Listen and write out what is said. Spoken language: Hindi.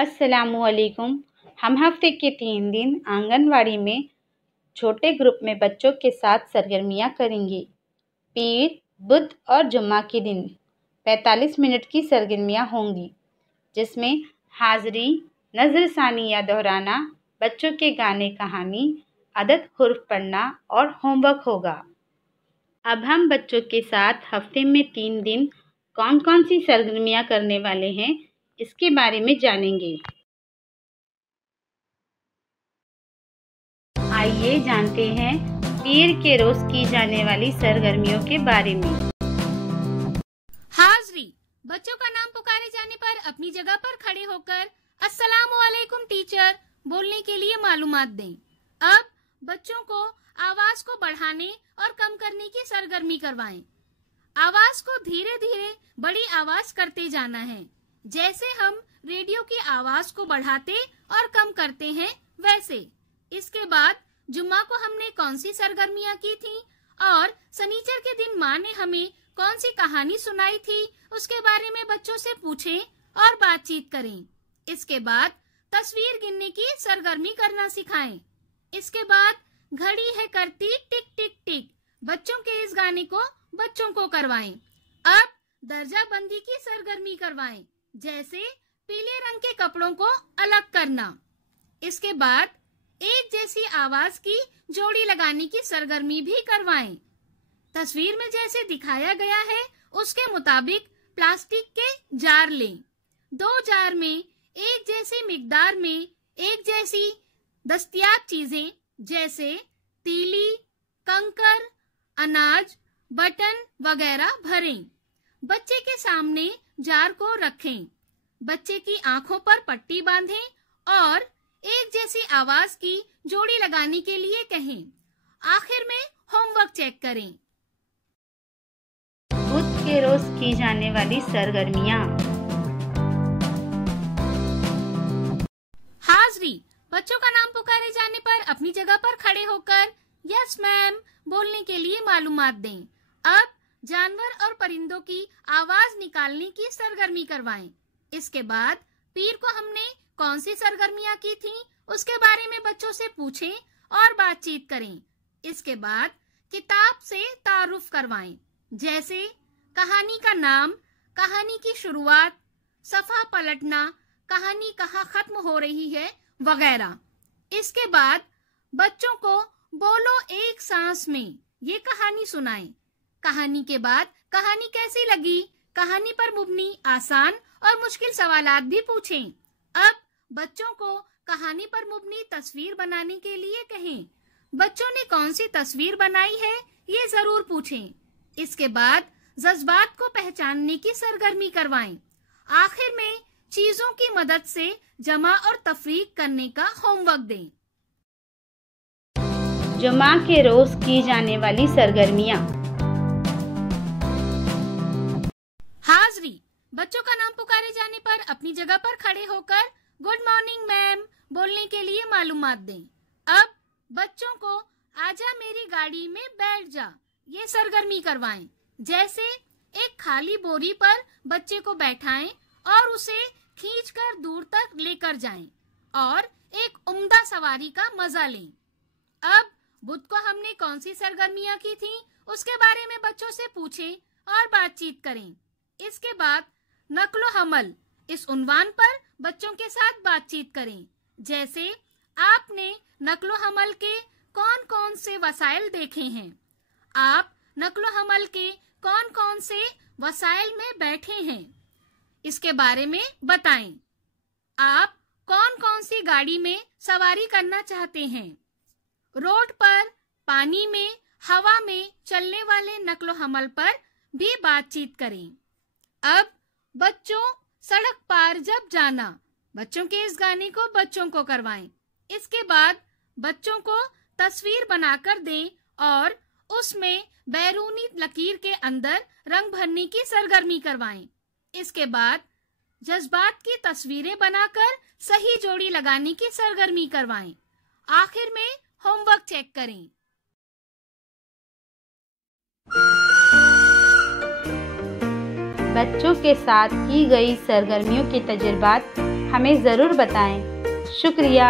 अस्सलामुअलैकुम। हम हफ्ते के 3 दिन आंगनवाड़ी में छोटे ग्रुप में बच्चों के साथ सरगर्मियाँ करेंगे। पीर, बुध और जुम्मा के दिन 45 मिनट की सरगर्मियाँ होंगी, जिसमें हाज़री, नज़रसानी या दोहराना, बच्चों के गाने कहानी, अदद हुर्फ पढ़ना और होमवर्क होगा। अब हम बच्चों के साथ हफ्ते में 3 दिन कौन कौन सी सरगर्मियाँ करने वाले हैं, इसके बारे में जानेंगे। आइए जानते हैं पीर के रोज की जाने वाली सरगर्मियों के बारे में। हाज़री, बच्चों का नाम पुकारे जाने पर अपनी जगह पर खड़े होकर अस्सलामु अलैकुम टीचर बोलने के लिए मालूमात दें। अब बच्चों को आवाज को बढ़ाने और कम करने की सरगर्मी करवाएं। आवाज को धीरे धीरे बड़ी आवाज करते जाना है, जैसे हम रेडियो की आवाज को बढ़ाते और कम करते हैं वैसे। इसके बाद जुम्मा को हमने कौन सी सरगर्मियां की थी और सनीचर के दिन माँ ने हमें कौन सी कहानी सुनाई थी, उसके बारे में बच्चों से पूछें और बातचीत करें। इसके बाद तस्वीर गिनने की सरगर्मी करना सिखाएं। इसके बाद घड़ी है करती टिक टिक टिक, बच्चों के इस गाने को बच्चों को करवाएं। अब दर्जा बंदी की सरगर्मी करवाएं, जैसे पीले रंग के कपड़ों को अलग करना। इसके बाद एक जैसी आवाज की जोड़ी लगाने की सरगर्मी भी करवाएं। तस्वीर में जैसे दिखाया गया है उसके मुताबिक प्लास्टिक के जार लें। 2 जार में एक जैसी मिकदार में एक जैसी दस्तयाब चीजें जैसे तीली, कंकर, अनाज, बटन वगैरह भरें। बच्चे के सामने जार को रखें। बच्चे की आंखों पर पट्टी बांधें और एक जैसी आवाज की जोड़ी लगाने के लिए कहें। आखिर में होमवर्क चेक करें। बुध के रोज की जाने वाली सरगर्मियाँ। हाज़री, बच्चों का नाम पुकारे जाने पर अपनी जगह पर खड़े होकर यस मैम बोलने के लिए मालूमात दें। अब जानवर और परिंदों की आवाज निकालने की सरगर्मी करवाएं। इसके बाद पीर को हमने कौन सी सरगर्मियां की थी, उसके बारे में बच्चों से पूछें और बातचीत करें। इसके बाद किताब से तारुफ करवाएं, जैसे कहानी का नाम, कहानी की शुरुआत, सफा पलटना, कहानी कहाँ खत्म हो रही है वगैरह। इसके बाद बच्चों को बोलो एक सांस में ये कहानी सुनाएं। कहानी के बाद कहानी कैसी लगी, कहानी पर मुबनी आसान और मुश्किल सवालात भी पूछें। अब बच्चों को कहानी पर मुबनी तस्वीर बनाने के लिए कहें। बच्चों ने कौन सी तस्वीर बनाई है ये जरूर पूछें। इसके बाद जज्बात को पहचानने की सरगर्मी करवाएं। आखिर में चीजों की मदद से जमा और तफरीक करने का होमवर्क दें। जुम्मा के रोज की जाने वाली सरगर्मियाँ। हाज़री, बच्चों का नाम पुकारे जाने पर अपनी जगह पर खड़े होकर गुड मॉर्निंग मैम बोलने के लिए मालूमात दें। अब बच्चों को आजा मेरी गाड़ी में बैठ जा ये सरगर्मी करवाएं, जैसे एक खाली बोरी पर बच्चे को बैठाएं और उसे खींचकर दूर तक लेकर जाएं और एक उम्दा सवारी का मजा लें। अब बुध को हमने कौन सी सरगर्मियां की थी, उसके बारे में बच्चों से पूछें और बातचीत करें। इसके बाद नक्लो हमल इस उन्वान पर बच्चों के साथ बातचीत करें, जैसे आपने नक्लो हमल के कौन कौन से वसाइल देखे हैं, आप नक्लो हमल के कौन कौन से वसाइल में बैठे हैं, इसके बारे में बताएं। आप कौन कौन सी गाड़ी में सवारी करना चाहते हैं। रोड पर, पानी में, हवा में चलने वाले नक्लो हमल पर भी बातचीत करें। अब बच्चों सड़क पार जब जाना, बच्चों के इस गाने को बच्चों को करवाएं। इसके बाद बच्चों को तस्वीर बनाकर दें और उसमें बैरूनी लकीर के अंदर रंग भरने की सरगर्मी करवाएं। इसके बाद जज्बात की तस्वीरें बनाकर सही जोड़ी लगाने की सरगर्मी करवाएं। आखिर में होमवर्क चेक करें। बच्चों के साथ की गई सरगर्मियों के तजुर्बात हमें ज़रूर बताएं। शुक्रिया।